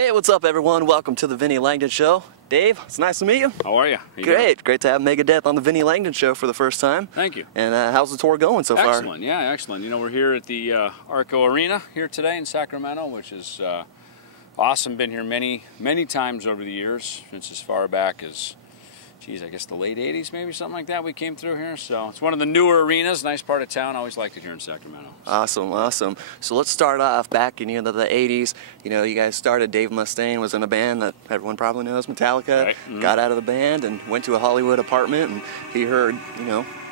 Hey, what's up, everyone? Welcome to the Vinnie Langdon Show. Dave, it's nice to meet you. How are you? Great to have Megadeth on the Vinnie Langdon Show for the first time. Thank you. And how's the tour going so far? Excellent, yeah, excellent. You know, we're here at the ARCO Arena here today in Sacramento, which is awesome. Been here many times over the years, since as far back as, geez, I guess the late 80s, maybe, something like that, we came through here. So it's one of the newer arenas, nice part of town. Always liked it here in Sacramento. Awesome. So let's start off back in the 80s. You know, you guys started, Dave Mustaine was in a band that everyone probably knows, Metallica. Right. Got out of the band and went to a Hollywood apartment, and he heard,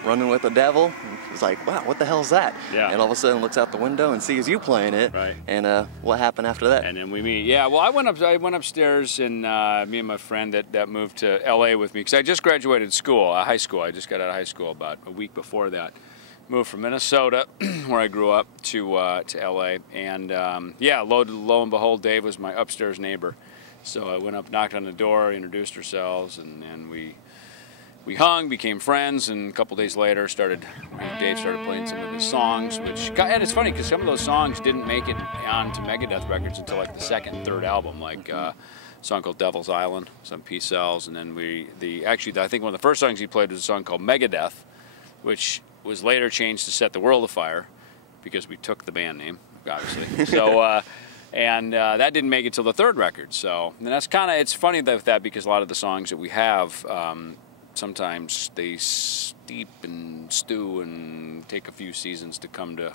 Running with the Devil. And he was like, wow, what the hell's that? Yeah. And all of a sudden looks out the window and sees you playing it. Right. And what happened after that? And then we meet. Yeah, well, I went upstairs, and me and my friend that moved to LA with me, because I just graduated school, high school. I just got out of high school about a week before that. Moved from Minnesota, where I grew up, to LA. And yeah, lo and behold, Dave was my upstairs neighbor. So I went up, knocked on the door, introduced ourselves, and we hung, became friends, and a couple days later Dave started playing some of his songs, and it's funny because some of those songs didn't make it onto Megadeth records until like the second and third album, like a song called Devil's Island, some Peace Cells, and then I think one of the first songs he played was a song called Megadeth, which was later changed to Set the World Afire, because we took the band name, obviously. So, and that didn't make it till the third record. So, and that's it's funny with that, because a lot of the songs that we have, sometimes they steep and stew and take a few seasons to come to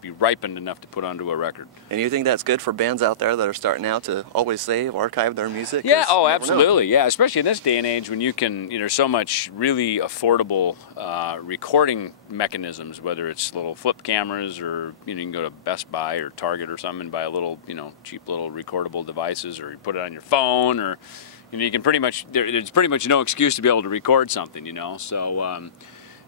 be ripened enough to put onto a record. And you think that's good for bands out there that are starting out to always save, archive their music? Yeah, oh, absolutely. Yeah, especially in this day and age when you can, there's so much really affordable recording mechanisms, whether it's little flip cameras, or you can go to Best Buy or Target or something and buy a little, cheap little recordable devices, or you put it on your phone, or you can there's pretty much no excuse to be able to record something, So,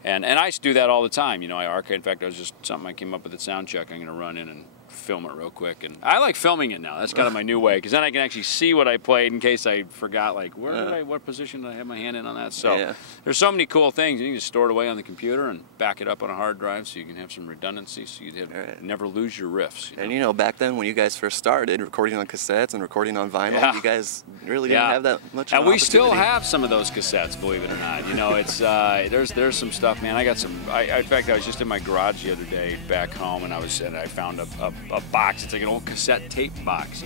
and I used to do that all the time, I archive. In fact, something I came up with at sound check. I'm going to run in and film it real quick, and I like filming it now. That's kind of my new way, because then I can actually see what I played in case I forgot, like what position did I have my hand in on that. So there's so many cool things. You can just store it away on the computer and back it up on a hard drive, so you can have some redundancy, so you never lose your riffs. And back then when you guys first started recording on cassettes and recording on vinyl, you guys really didn't have that much. And we still have some of those cassettes, believe it or not. It's there's some stuff, man. I got some. In fact, I was just in my garage the other day back home, and I found a box. It's like an old cassette tape box,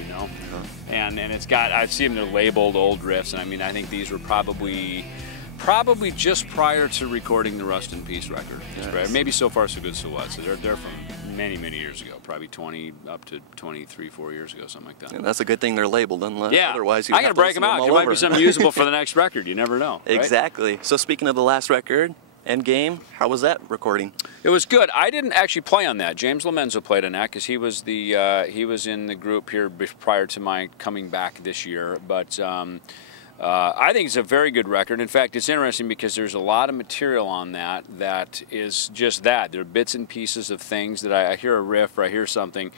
and it's got, I see them, they're labeled old riffs, and I think these were probably just prior to recording the Rust in Peace record. Yes. Maybe So Far So Good So What. So they're from many years ago, probably 20 up to 23, 4 years ago, something like that. And that's a good thing they're labeled, otherwise you I gotta break them out. There might be something usable for the next record. You never know. Right? Exactly. So speaking of the last record, Endgame, how was that recording? It was good. I didn't actually play on that. James Lomenzo played on that, because he was in the group here prior to my coming back this year. But I think it's a very good record. In fact, it's interesting because there's a lot of material on that is just that. There are bits and pieces of things that I hear a riff, or I hear some things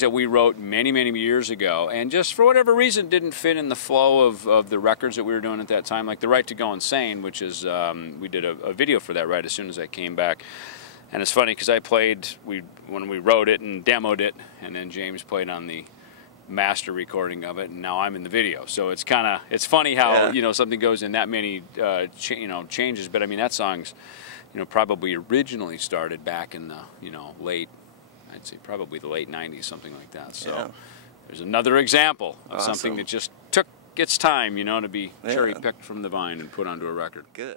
that we wrote many years ago, and just for whatever reason didn't fit in the flow of the records that we were doing at that time, like The Right to Go Insane, which is, we did a video for that right as soon as I came back. And it's funny because when we wrote it and demoed it, and then James played on the master recording of it, and now I'm in the video. So it's funny how, something goes in that many, changes, but that song's, probably originally started back in the, I'd say probably the late 90s, something like that. So there's another example of something that just took its time, to be cherry-picked from the vine and put onto a record. Good.